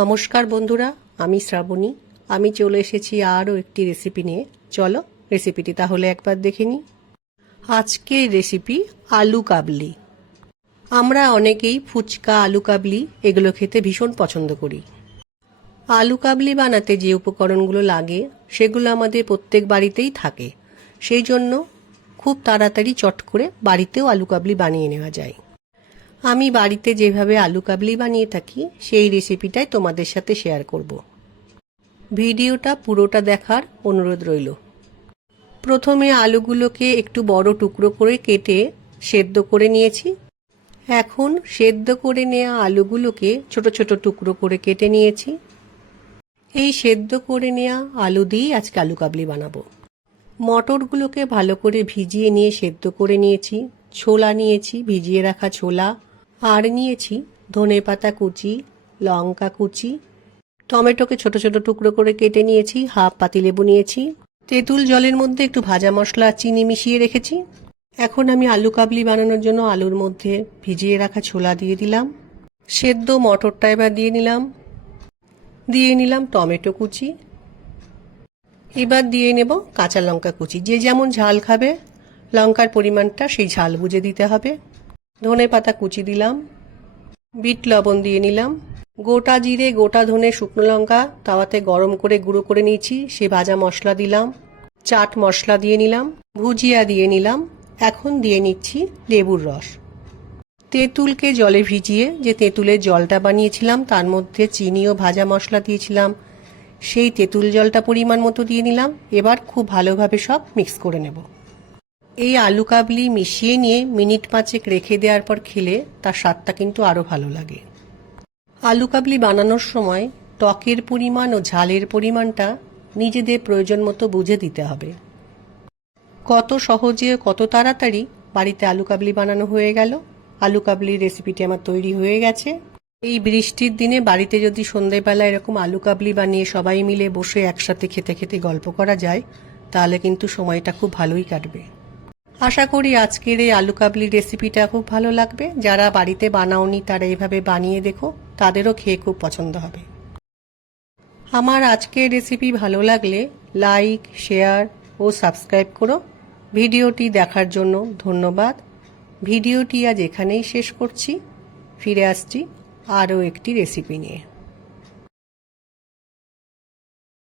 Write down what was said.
নমস্কার বন্ধুরা, আমি শ্রাবণী। আমি চলে এসেছি আরও একটি রেসিপি নিয়ে। চলো রেসিপিটি তাহলে একবার দেখে নিই। আজকের রেসিপি আলু কাবলি। আমরা অনেকেই ফুচকা, আলু কাবলি এগুলো খেতে ভীষণ পছন্দ করি। আলু কাবলি বানাতে যে উপকরণগুলো লাগে সেগুলো আমাদের প্রত্যেক বাড়িতেই থাকে, সেই জন্য খুব তাড়াতাড়ি চট করে বাড়িতেও আলু কাবলি বানিয়ে নেওয়া যায়। আমি বাড়িতে যেভাবে আলু কাবলি বানিয়ে থাকি সেই রেসিপিটাই তোমাদের সাথে শেয়ার করব। ভিডিওটা পুরোটা দেখার অনুরোধ রইল। প্রথমে আলুগুলোকে একটু বড় টুকরো করে কেটে সেদ্ধ করে নিয়েছি। এখন সেদ্ধ করে নেওয়া আলুগুলোকে ছোট ছোট টুকরো করে কেটে নিয়েছি। এই সেদ্ধ করে নেওয়া আলু দিয়েই আজকে আলু কাবলি বানাবো। মটরগুলোকে ভালো করে ভিজিয়ে নিয়ে সেদ্ধ করে নিয়েছি। ছোলা নিয়েছি, ভিজিয়ে রাখা ছোলা। আর নিয়েছি ধনেপাতা কুচি, লঙ্কা কুচি, টমেটোকে ছোট ছোট টুকরো করে কেটে নিয়েছি, হাফ পাতিলেবু নিয়েছি। তেঁতুল জলের মধ্যে একটু ভাজা মশলা চিনি মিশিয়ে রেখেছি। এখন আমি আলু কাবলি বানানোর জন্য আলুর মধ্যে ভিজিয়ে রাখা ছোলা দিয়ে দিলাম। সেদ্ধ মটরটা এবার দিয়ে নিলাম টমেটো কুচি। এবার দিয়ে নেব কাঁচা লঙ্কা কুচি। যে যেমন ঝাল খাবে লঙ্কার পরিমাণটা সেই ঝাল বুঝে দিতে হবে। ধনেপাতা কুচি দিলাম। বিট লবণ দিয়ে নিলাম। গোটা জিরে, গোটা ধনে, শুকনো লঙ্কা তাওয়াতে গরম করে গুঁড়ো করে নিয়েছি, সে ভাজা মশলা দিলাম। চাট মশলা দিয়ে নিলাম। ভুজিয়া দিয়ে নিলাম। এখন দিয়ে নিচ্ছি লেবুর রস। তেঁতুলকে জলে ভিজিয়ে যে তেঁতুলের জলটা বানিয়েছিলাম তার মধ্যে চিনি ও ভাজা মশলা দিয়েছিলাম, সেই তেঁতুল জলটা পরিমাণ মতো দিয়ে নিলাম। এবার খুব ভালোভাবে সব মিক্স করে নেব। এই আলু কাবলি মিশিয়ে নিয়ে মিনিট 5 রেখে দেওয়ার পর খেলে তার স্বাদটা কিন্তু আরও ভালো লাগে। আলু কাবলি বানানোর সময় টকের পরিমাণ ও ঝালের পরিমাণটা নিজেদের প্রয়োজন মতো বুঝে দিতে হবে। কত সহজে কত তাড়াতাড়ি বাড়িতে আলু কাবলি বানানো হয়ে গেল। আলু কাবলির রেসিপিটি আমার তৈরি হয়ে গেছে। এই বৃষ্টির দিনে বাড়িতে যদি সন্ধ্যেবেলা এরকম আলু কাবলি বানিয়ে সবাই মিলে বসে একসাথে খেতে খেতে গল্প করা যায় তাহলে কিন্তু সময়টা খুব ভালোই কাটবে। আশা করি আজকের এই আলু কাবলি রেসিপিটা খুব ভালো লাগবে। যারা বাড়িতে বানাওনি তারা এইভাবে বানিয়ে দেখো, তাদেরও খেয়ে খুব পছন্দ হবে। আমার আজকের রেসিপি ভালো লাগলে লাইক, শেয়ার ও সাবস্ক্রাইব করো। ভিডিওটি দেখার জন্য ধন্যবাদ। ভিডিওটি আজ এখানেই শেষ করছি। ফিরে আসছি আরও একটি রেসিপি নিয়ে।